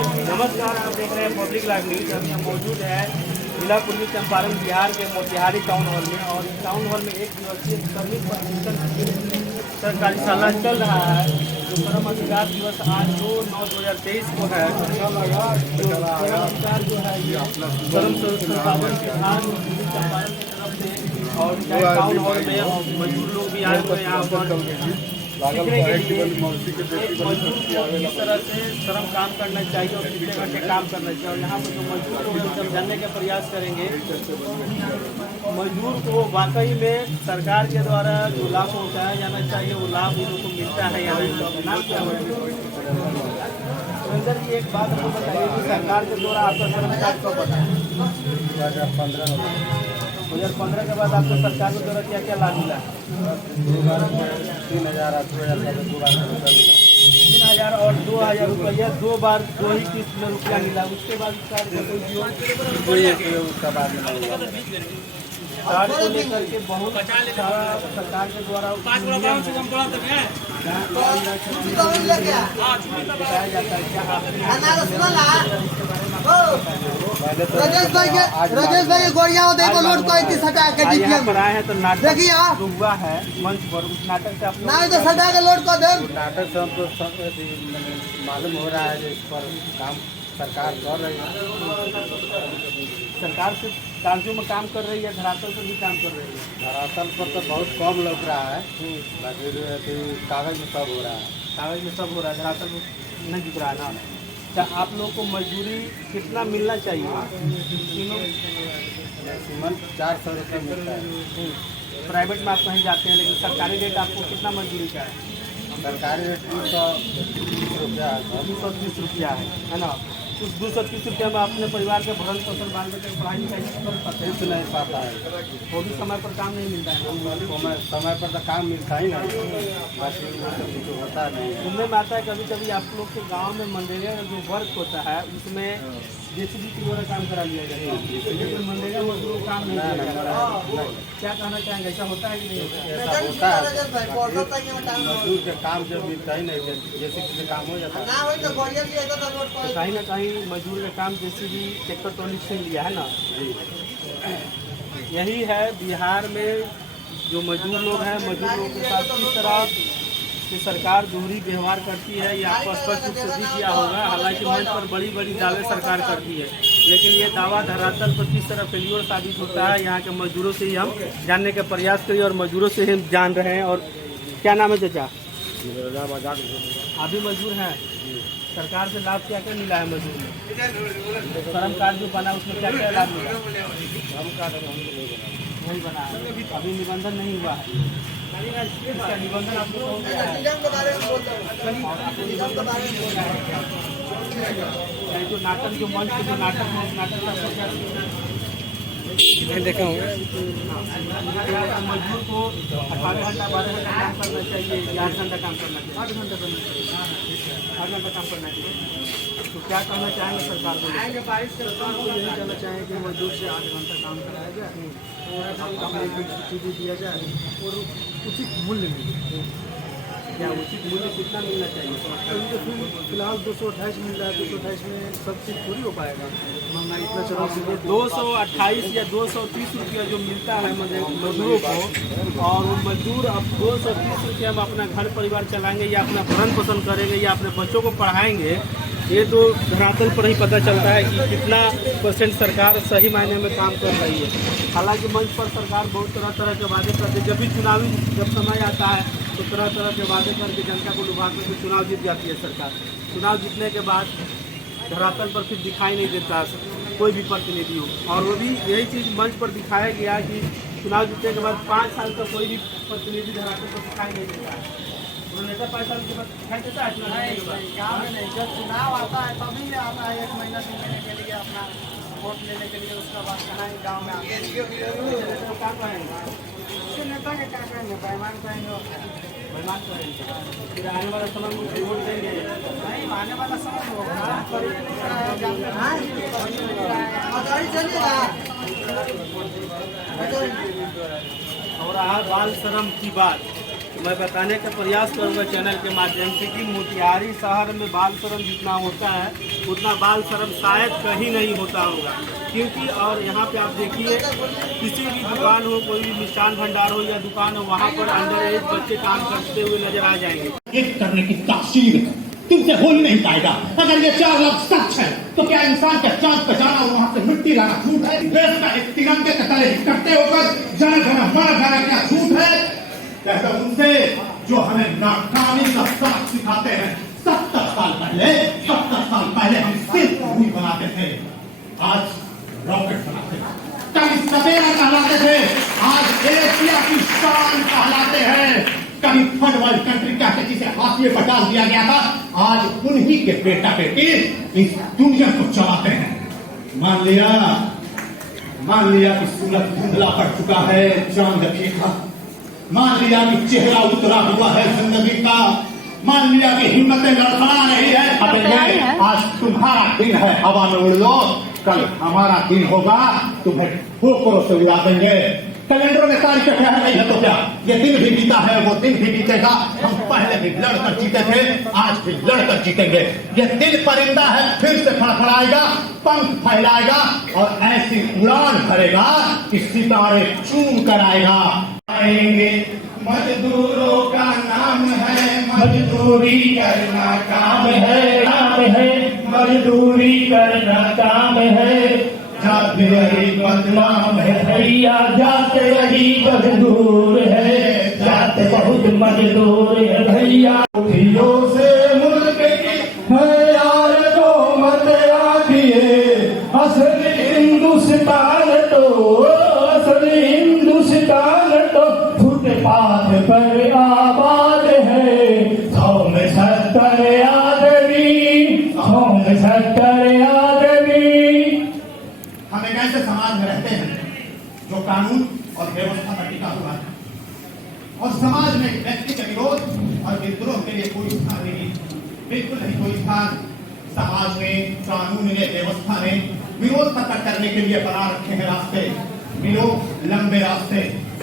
नमस्कार, आप देख रहे हैं पब्लिक लाइव न्यूज। हम यहाँ मौजूद है जिला पूर्वी चंपारण बिहार के मोतिहारी टाउन हॉल में, और इस टाउन हॉल में एक दिवसीय श्रमिक प्रशिक्षण कार्यशाला चल रहा है। जो श्रम अधिकार दिवस आज 2/9/2023 को है। जो श्रम अधिकार जो है ये श्रम संसाधन विभाग पूर्वी चंपारण की तरफ से, और टाउन हॉल में मजदूर लोग भी आए हुए हैं यहाँ पर सीखने के लिए। एक मजदूर को किस तरह से श्रम काम करना चाहिए और कितने घंटे काम करना चाहिए, और यहाँ पर जो मजदूर को हम समझाने का प्रयास करेंगे। मजदूर को वाकई में सरकार के द्वारा जो लाभ पहुँचाया जाना चाहिए वो लाभ उनको मिलता है या नहीं। तो नाम क्या है सुरेंद्र जी, एक बात हमको बताइए कि सरकार के द्वारा आपका श्रम कार्ड कब बना? 2015 के बाद आपको सरकार के द्वारा क्या क्या लाभ मिला? 3,000 और 2,000 रुपया, 2 बार 2 ही किस्त में रुपया मिला। उसके बाद कार्ड को लेकर के बहुत सारा सरकार के द्वारा बताया जाता है। क्या राजेश भाई गोड़िया लोड को पर आए हैं तो नाटक हुआ है मंच पर, उस नाटक से आप ना तो सटा के लोड को दे। नाटक से हमको मालूम हो रहा है इस पर काम सरकार कर रही है। सरकार से कार्यों में काम कर रही है, धरातल पर भी काम कर रही है। धरातल पर तो बहुत कम लग रहा है, बाकी कागज में सब हो रहा है। कागज में सब हो रहा है, धरातल में नहीं दिख रहा है ना। क्या आप लोग को मजदूरी कितना मिलना चाहिए? मैक्सिमम 400 रुपये मिलता है। प्राइवेट में आप कहीं जाते हैं, लेकिन सरकारी रेट आपको कितना मजदूरी का है? सरकारी रेट 230 रुपया है। 230 रुपया है ना। उस 230 रुपया में अपने परिवार के भरण पोषण, बाल बच्चे पढ़ाई लिखाई कर सकते हैं? नहीं पाता है, वो भी समय पर काम नहीं मिलता है। समय पर तो काम मिलता ही नहीं, बाकी वो सब कुछ होता नहीं है। सुनने में आता है कभी कभी आप लोग के गांव में मनरेगा का जो वर्क होता है उसमें जेसीबी के द्वारा काम करा लिया जाता है, लेकिन मनरेगा मजदूरों को काम नहीं किया। क्या कहना चाहेंगे, ऐसा होता है कि नहीं होता? ऐसा होता है, मजदूर के काम जब मिलता ही नहीं, जैसे कि काम हो जाता है। तो कहीं ना कहीं मजदूर का काम जेसीबी ट्रैक्टर ट्रॉली छीन लिया है ना। यही है बिहार में जो मजदूर लोग हैं, मजदूर लोगों के साथ किस तरह की सरकार दोहरी व्यवहार करती है, ये आपको स्पष्ट रूप से भी किया होगा। हालांकि मंच पर बड़ी बड़ी दावें सरकार करती है, लेकिन ये दावा धरातल पर किस तरह फेल्योर साबित होता है, यहाँ के मजदूरों से ही हम जानने का प्रयास करिए, और मजदूरों से ही हम जान रहे हैं। और क्या नाम है चाचा? अभी मजदूर हैं। सरकार से लाभ क्या क्या मिला है मजदूर में? श्रम कार्ड जो बना उसमें क्या क्या लाभ मिला? श्रम कार्ड नहीं बना है, अभी निबंधन नहीं हुआ है। इसका निबंधन आपको कौन दिया है? जो नाटक, जो मंच के जो नाटक है, उस नाटक का आपको क्या मैं देखा हूँ। मजदूर को 18 घंटा 12 घंटा काम करना चाहिए, 8 घंटा काम करना चाहिए, 8 घंटा करना चाहिए, 8 घंटा काम करना चाहिए। तो क्या कहना चाहेंगे सरकार को? सरकार को यही कहना चाहें कि मजदूर से 8 घंटा काम कराया जाए और छुट्टी दिया जाए और उचित मूल्य मिले। क्या उचित मूल्य कितना मिलना चाहिए? अभी तो फिलहाल 228 मिल रहा है, 228 में सब चीज़ पूरी हो पाएगा। महंगाई इतना चढ़ा चुकी है। 228 या 230 रुपया जो मिलता है मजदूरों को, और वो मजदूर अब 230 रुपया में अपना घर परिवार चलाएंगे या अपना भरण पोषण करेंगे या अपने बच्चों को पढ़ाएंगे, ये तो धरातल पर ही पता चलता है कि कितना % सरकार सही मायने में काम कर रही है। हालांकि मंच पर सरकार बहुत तरह तरह के वादे करती है। जब भी चुनावी जब समय आता है तो तरह तरह के वादे करके जनता को लुभा करके चुनाव जीत जाती है सरकार। चुनाव जीतने के बाद धरातल पर फिर दिखाई नहीं देता कोई भी प्रतिनिधि हो, और वो भी यही चीज़ मंच पर दिखाया गया कि चुनाव जीतने के बाद 5 साल तक कोई भी प्रतिनिधि धरातल पर दिखाई नहीं देता है। नेता 5 साल के बाद दिखाई देता है? नहीं, जब चुनाव आता है तभी आता है, 1 महीना 2 महीने के लिए अपना वोट लेने के लिए। उसका बाद कहाँ गाँव में आते हैं, काम करेंगे नेता के क्या करेंगे, बेईमान करेंगे, बेईमान करेंगे। फिर आने वाला समय में वोट देंगे नहीं आने वाला समय और रहा बाल श्रम की बात, मैं बताने का प्रयास करूंगा चैनल के माध्यम से कि मोतिहारी शहर में बाल श्रम जितना होता है उतना बाल श्रम शायद कहीं नहीं होता होगा, क्योंकि और यहाँ पे आप देखिए किसी भी दुकान हो, कोई भी मिष्ठान भंडार हो या दुकान हो, वहाँ पर अंडर एज बच्चे काम करते हुए नजर आ जाएंगे। एक करने की तासीर तुमसे हो ही नहीं पाएगा। अगर ये 4 लाख सच है तो क्या इंसान के चांद पे जाना और वहां से मिट्टी लाना झूठ है? देश का एक तिरंगे के तले इकट्ठे होकर जन गण मन गण क्या झूठ है? कहते उनसे जो हमें नाकामी का सबक सिखाते हैं। 70 साल पहले हम सिर्फ रूई बनाते थे, आज रॉकेट बनाते हैं। कभी सवेरा कहलाते थे, आज एशिया की शान कहलाते हैं। कभी थर्ड वर्ल्ड कंट्री कहते जिसे हाशिए पर डाल दिया गया था, आज उन्हीं के बेटा बेटी इस दुनिया को चलाते हैं। मान लिया कि सूरज धुंधला पड़ चुका है, चांद फीका। मान लिया कि चेहरा उतरा हुआ है जिंदगी का। मान लिया कि हिम्मतें लड़खड़ा रही है। आज तुम्हारा दिन है, हवा में उड़ लो। कल हमारा दिन होगा, तुम्हें ठोकरों से उड़ा देंगे। कैलेंडर में तारीख ठहर नहीं है तो क्या, ये दिन भी बीता है, वो दिन भी बीतेगा। हम पहले भी लड़कर जीते थे, आज भी लड़कर जीतेंगे। ये दिल परिंदा है, फिर से फड़फड़ाएगा, पंख फैलाएगा और ऐसी उड़ान भरेगा कि सितारे चूम कर आएगा। आएंगे मजदूरों का नाम है, मजदूरी करना काम है, मजदूरी करना काम है। जाते रही बदनाम है भैया, जाते रही मजदूर है, जाते बहुत मजदूर है भैया। उठियों से मुल्क की है यार को मत आखिए, असल हिंदुस्तान तो फुटपाथ पर आबाद है। 100 में 70 आदमी। हम एक ऐसे समाज में रहते हैं जो कानून और व्यवस्था पर टिका हुआ है, और समाज में व्यक्ति के विरोध और विद्रोह के लिए कोई स्थान नहीं, बिल्कुल नहीं कोई स्थान। समाज में, कानून ने, व्यवस्था ने विरोध प्रकट करने के लिए बना रखे हैं रास्ते, मिलो लंबे रास्ते।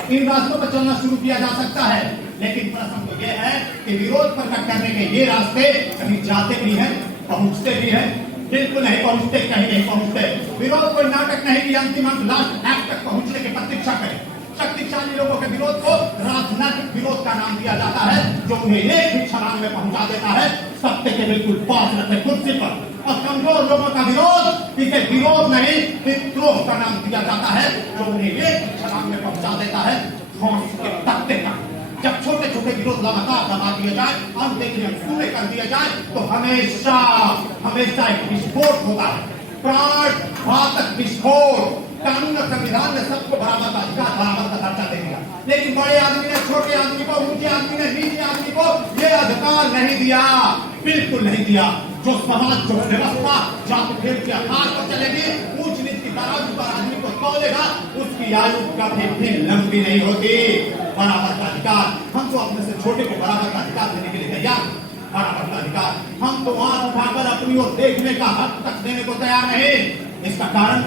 इन रास्तों पर चलना शुरू किया जा सकता है, लेकिन प्रश्न तो यह है कि विरोध प्रकट करने के ये रास्ते कहीं जाते भी हैं, पहुंचते भी हैं? बिल्कुल नहीं पहुंचते, कहीं नहीं पहुंचते। विरोध कोई नाटक नहीं कि अंतिम लास्ट एक्ट तक पहुंचने की प्रतीक्षा करें। शक्तिशाली लोगों के विरोध को राजनीतिक विरोध का नाम दिया जाता है, जो उन्हें एक ही छलांग में पहुंचा देता है सत्य के बिल्कुल पास रखे कुर्सी पर। और कमजोर लोगों का विरोध, इसे विरोध नहीं विद्रोह का नाम दिया जाता है, जो उन्हें एक ही छलांग में पहुंचा देता है फांसी के तख्ते का। जब छोटे छोटे विरोध लगातार दबा दिए जाए, अनदेखी अनसुने कर दिए जाए, तो हमेशा एक विस्फोट होता है, प्राण घातक विस्फोट। कानून और संविधान ने सबको बराबर का अधिकार, बराबर का दर्जा दे दिया, लेकिन बड़े आदमी ने छोटे आदमी को, ऊंचे आदमी ने नीचे आदमी को ये अधिकार नहीं दिया, बिल्कुल नहीं दिया। जो समाज, जो व्यवस्था जाति भेद के आधार पर चलेगी, ऊंच नीच की तराजू पर आदमी को तौलेगा, उसकी आयु कभी भी लंबी नहीं होती। बराबर का अधिकार, हम तो अपने से छोटे को बराबर का अधिकार देने के लिए तैयार। बराबर का अधिकार, हम तो आंख उठाकर अपनी ओर देखने का हक तक देने को तैयार नहीं। इसका कारण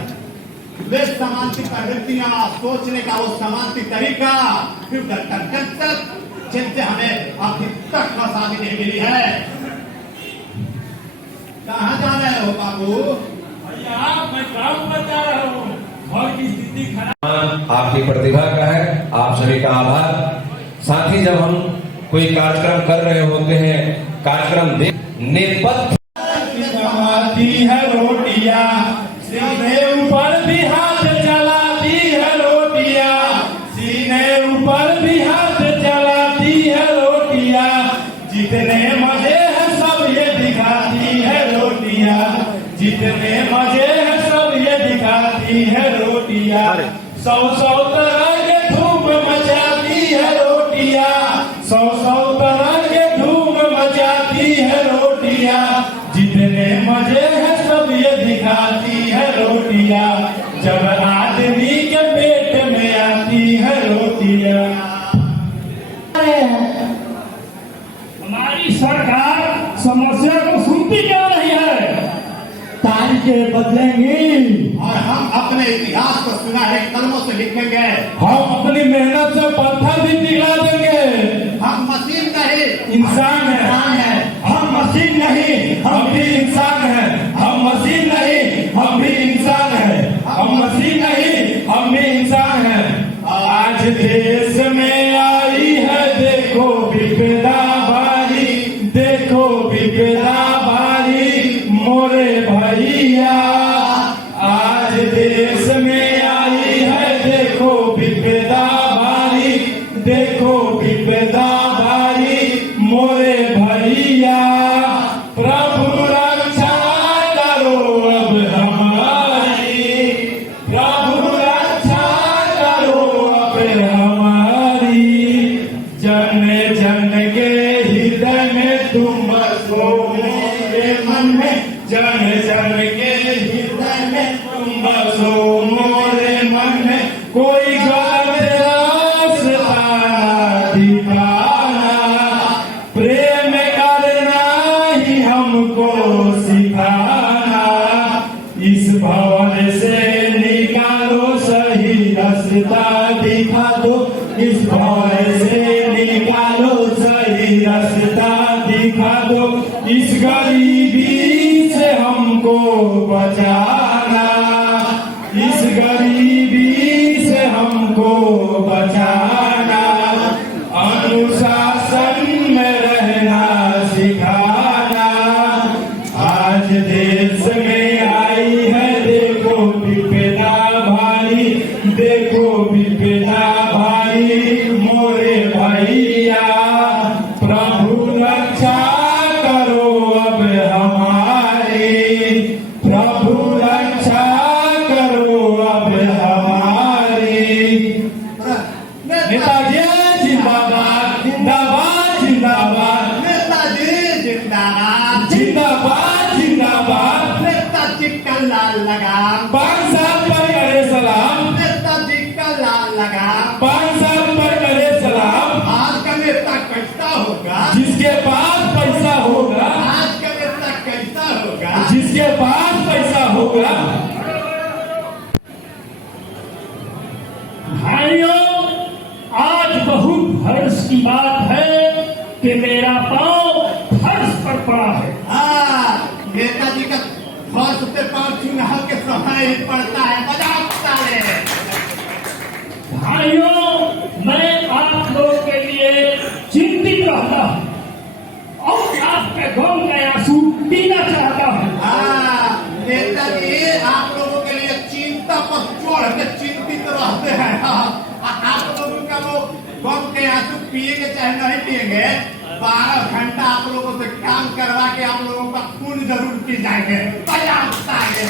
वे समांतिक प्रवृत्तियां, सोचने का वो समांतिक तरीका, जिनसे हमें अभी तक आजादी नहीं मिली है। कहाँ जा रहे हो बाबू? मैं काम पर जा रहा हूँ, घर की स्थिति खराब। आपकी प्रतिभा का है, आप सभी का आभार। साथ ही जब हम कोई कार्यक्रम कर रहे होते हैं, कार्यक्रम नेपथ्य कमाती है रोटियां, सीने ऊपर भी हाथ चलाती है रोटियां, सीने ऊपर भी हाथ चलाती है रोटियां, जितने मजे हैं सब ये दिखाती है रोटियां, जितने मजे हैं सब ये दिखाती है रोटियां। 100 तरह के धूम मचाती है रोटियां, 100 तरह के धूम मचाती है रोटियां, जितने मजे हैं सब ये दिखाती है रोटियां, जब आदमी के पेट में आती है रोटियां। हमारी सरकार समस्या को सुनती क्यों नहीं है? तारीखें बदलेंगी और हम अपने इतिहास को सुनहरे कलमों से लिखेंगे। हम अपनी मेहनत से पत्थर भी पिघला देंगे। हम मोरे भैया। आज देश में आई है देखो विपदा भारी, देखो विपदा भारी मोरे भैया। प्रभु रक्षा करो अब हमारी, प्रभु रक्षा करो अब हमारी। जन जन के हृदय में तुम बसो मोरे मन में, जन जन के हृदय में तुम बसो मोरे मन में। कोई गलत रास्ता ना दिखाना, प्रेम करना ही हमको सिखाना। इस भवन से निकालो सही रास्ता दिखा दो, इस भवन से निकालो सही रास्ता दिखा दो। इस गरीबी से हमको बचाना, इस गरीबी से हमको बचाना। अनुशासन में रहना सिखाना। आज देश में आई है देखो विपदा भारी, देखो विपदा भारी मोरे भैया। प्रभु रक्षा करो अब हमारी, प्रभु रक्षा करो अब हमारी। नेताजी जिंदाबाद, जिंदाबाद, जिंदाबाद, नेताजी जिंदाबाद, जिंदाबाद, जिंदाबाद। नेताजी का लाल लगाम, 5 साल पर करे सलाम, नेताजी का लाल लगाम। 5 साल पर करे सलाम। आज का नेता कैसा होगा, जिसके पास पैसा होगा, आज का नेता कैसा होगा। जिसके पास पैसा होगा। भाइयों, आज बहुत हर्ष की बात है कि मेरा पांव फर्श पर पड़ा है। हाँ, नेताजी का फर्श पे पांव चुनाव के समय ही पड़ता है। मजाक साले। भाइयों, मैं आप लोग के लिए चिंतित रहता हूँ और आपके गम के आंसू पीना चाहता हूँ। हाँ, नेताजी आप लोगों के लिए चिंता पर चढ़ के चिंतित रहते हैं। हाँ, आप लोगों का वो गम के आंसू पिएंगे चाहे नहीं पिएंगे, 12 घंटा आप लोगों से काम करवा के आप लोगों का खून जरूर पी जाएंगे। मजाक साले।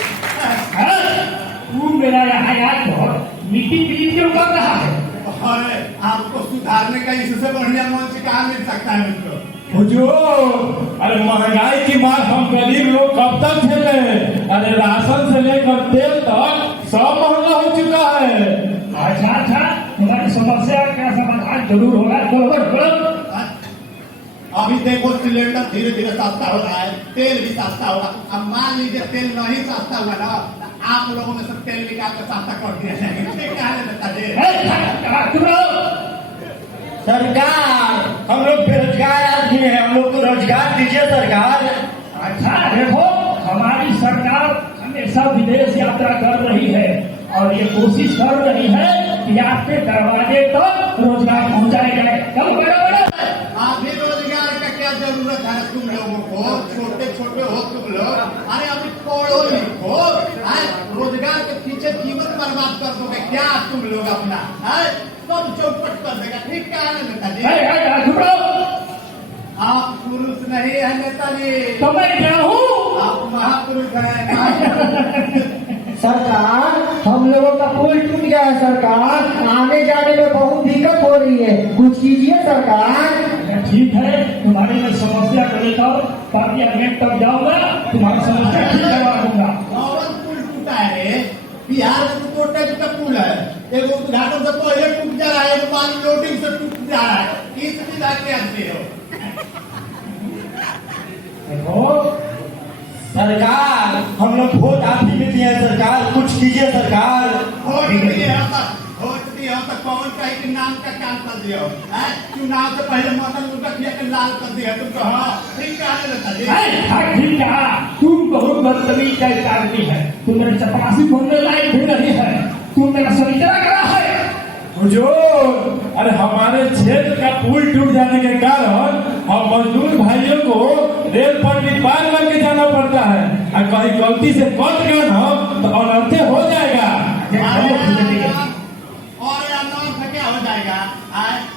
तू मेरा यहाँ याद बहुत मिट्टी पीट क्यों कर रहा है? अरे आपको सुधारने का इससे बढ़िया मंच कहाँ मिल सकता है मुझको। हुजूर, अरे महंगाई की मार हम गरीब लोग कब तक झेले? अरे राशन से लेकर तेल तक सब महंगा हो चुका है। अच्छा अच्छा, तुम्हारी समस्या का समाधान जरूर होगा। बरोबर। अभी देखो सिलेंडर धीरे धीरे सस्ता हो रहा है, तेल भी सस्ता होगा। अब मान लीजिए तेल नहीं सस्ता हुआ ना, आप लोगों में से तेल निकाल के सस्ता कर दिया जाएगा। ठीक है नेताजी। सरकार, हम लोग बेरोजगार आदमी हैं, हम लोग को रोजगार दीजिए सरकार। अच्छा देखो, हमारी सरकार हमेशा विदेश यात्रा कर रही है और ये कोशिश कर रही है कि आपके दरवाजे तक रोजगार पहुंचाया जाए। कब बराबर? अभी रोजगार का क्या जरूरत है तुम लोगों को? छोटे छोटे हो तुम लोग। अरे अभी पढ़ो लिखो, रोजगार के पीछे जीवन बर्बाद कर दोगे क्या तुम लोग अपना? सब चौपट कर देगा। ठीक है नेताजी। आप पुरुष नहीं है नेताजी, तो मैं क्या हूँ? आप महापुरुष हैं। सरकार, हम लोगों का पुल टूट गया है सरकार, आने जाने में बहुत दिक्कत हो रही है, कुछ कीजिए सरकार। ठीक है, तुम्हारी मैं समस्या को लेकर पार्लियामेंट तक जाऊंगा, तुम्हारी समस्या ठीक करवा दूंगा। और पुल टूटा है बिहार में, तो टाइप का पुल है। एक उद्घाटन से पहले टूट जा रहा है, एक पानी लोडिंग से टूट जा रहा है। इस विधा के आदमी हो। सरकार, हम लोग वोट आप ही में दिए हैं सरकार, कुछ कीजिए सरकार। वोट दिए हो तो कौन कहे कि नाम का काम कर दियो? चुनाव से पहले मौसम उनका किया के लाल कर दिया तुमको। हाँ ठीक है। ठीक है, तुम बहुत बदतमीज टाइप का आदमी है, तुम मेरे चपरासी बोलने लायक भी नहीं है, तुम मेरा सरिता करा है। हुजूर, अरे हमारे क्षेत्र का पुल टूट जाने के कारण हम मजदूर भाइयों को रेल पटरी पार करके जाना पड़ता है। और कहीं गलती से कट गए ना तो अनर्थे हो जाएगा। और अनर्थ क्या हो जाएगा?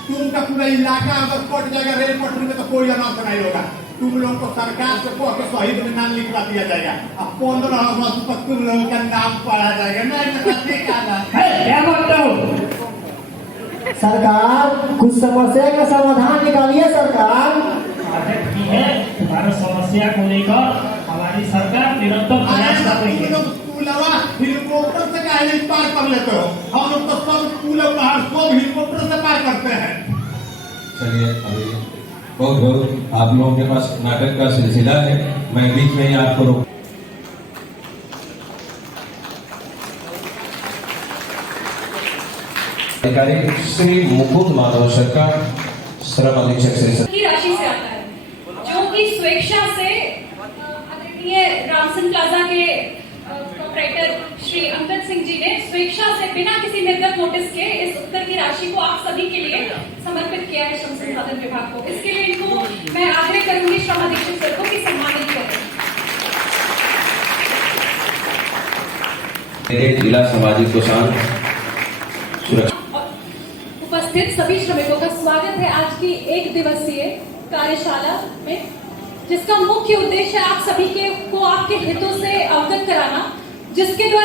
तुम का पूरा इलाका अगर कट जाएगा रेल पटरी में तो कोई अनर्थ नहीं होगा। तुम लोग को सरकार से कह के शहीद में नाम लिखवा दिया जाएगा। अब 15 अगस्त तक तुम लोगों का नाम पढ़ा जाएगा। नहीं क्या बोलते हो? सरकार कुछ समस्या का समाधान निकालिए सरकार। की है तुम्हारा समस्या को लेकर हमारी सरकार निरंतर प्रयास कर रही है। हेलीकॉप्टर से क्या पार कर लेते हो? हम लोग तो सब स्कूल सब हेलीकॉप्टर से पार करते हैं। चलिए अभी बहुत बहुत आप लोगों के पास नाटक का सिलसिला है, मैं बीच में ही आपको रोक। अधिकारी श्री मुकुंद माधव सरकार श्रम अधीक्षक से की राशि से आता है, जो कि स्वेच्छा से आदरणीय रामसन प्लाजा के प्रोपराइटर श्री अंगद सिंह जी ने स्वेच्छा से बिना किसी निर्गत नोटिस के इस उत्तर की राशि को आप सभी के लिए समर्पित किया है श्रम संसाधन विभाग को। इसके लिए इनको मैं आग्रह करूंगी श्रम अधीक्षक सर को कि सम्मानित करें। जिला सामाजिक कोषांग सुरक्षा उपस्थित सभी श्रमिकों का स्वागत है आज की 1 दिवसीय कार्यशाला में, जिसका मुख्य उद्देश्य आप सभी को आपके हितों से अवगत कराना, जिसके द्वारा